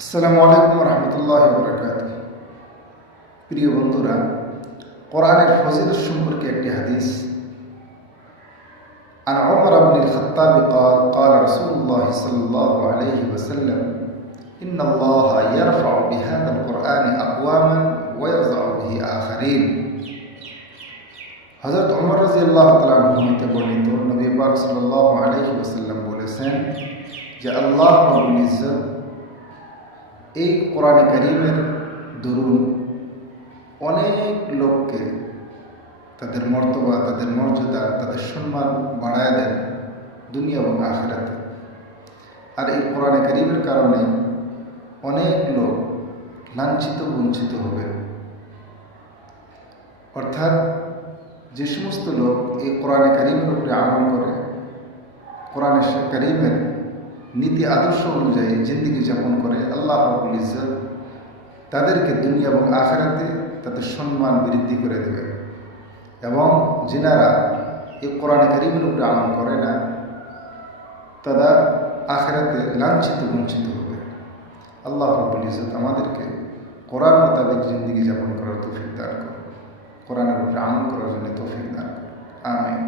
আসসালামু আলাইকুম রহমতুল্লাহ বরকাত। প্রিয় বন্ধুরা, কোরআনের ফজিলত সম্পর্কে একটি হাদিস। عن عمر بن الخطاب قال قال رسول الله صلى الله عليه وسلم إن الله يرفع بهذا القرآن أقواما ويضع به آخرين। হযরত ওমর রাদিয়াল্লাহু তাআলা আনহু হতে বর্ণিত, নবী পাক সাল্লাল্লাহু আলাইহি ওয়াসাল্লাম বলেছেন যে আল্লাহ রাব্বুল ইজ্জত এই কোরআনে কারীমের দরুন অনেক লোককে তাদের মর্তবা, তাদের মর্যাদা, তাদের সম্মান বাড়ায় দেন দুনিয়া এবং আখিরাতে। আর এই কোরআনে কারীমের কারণে অনেক লোক লাঞ্ছিত বঞ্চিত হবে। অর্থাৎ যে সমস্ত লোক এই কোরআনে কারীমের উপরে আমল করে, কোরআনে কারীমের নীতি আদর্শ অনুযায়ী জিন্দেগি যাপন করে, আল্লাহ রাব্বুল ইজ্জত তাদেরকে দুনিয়া এবং আখিরাতে তাদের সম্মান বৃদ্ধি করে দেবে। এবং যিনারা এই কোরআনে কারীমের উপরে আমল করে না, তারা আখিরাতে লাঞ্ছিত বঞ্চিত হবে। আল্লাহ রাব্বুল ইজ্জত আমাদেরকে কোরআন মোতাবেক জিন্দেগি যাপন করার তৌফিক দান করুন, কোরআনের উপরে আমল করার জন্য তৌফিক দান করুন। আমিন।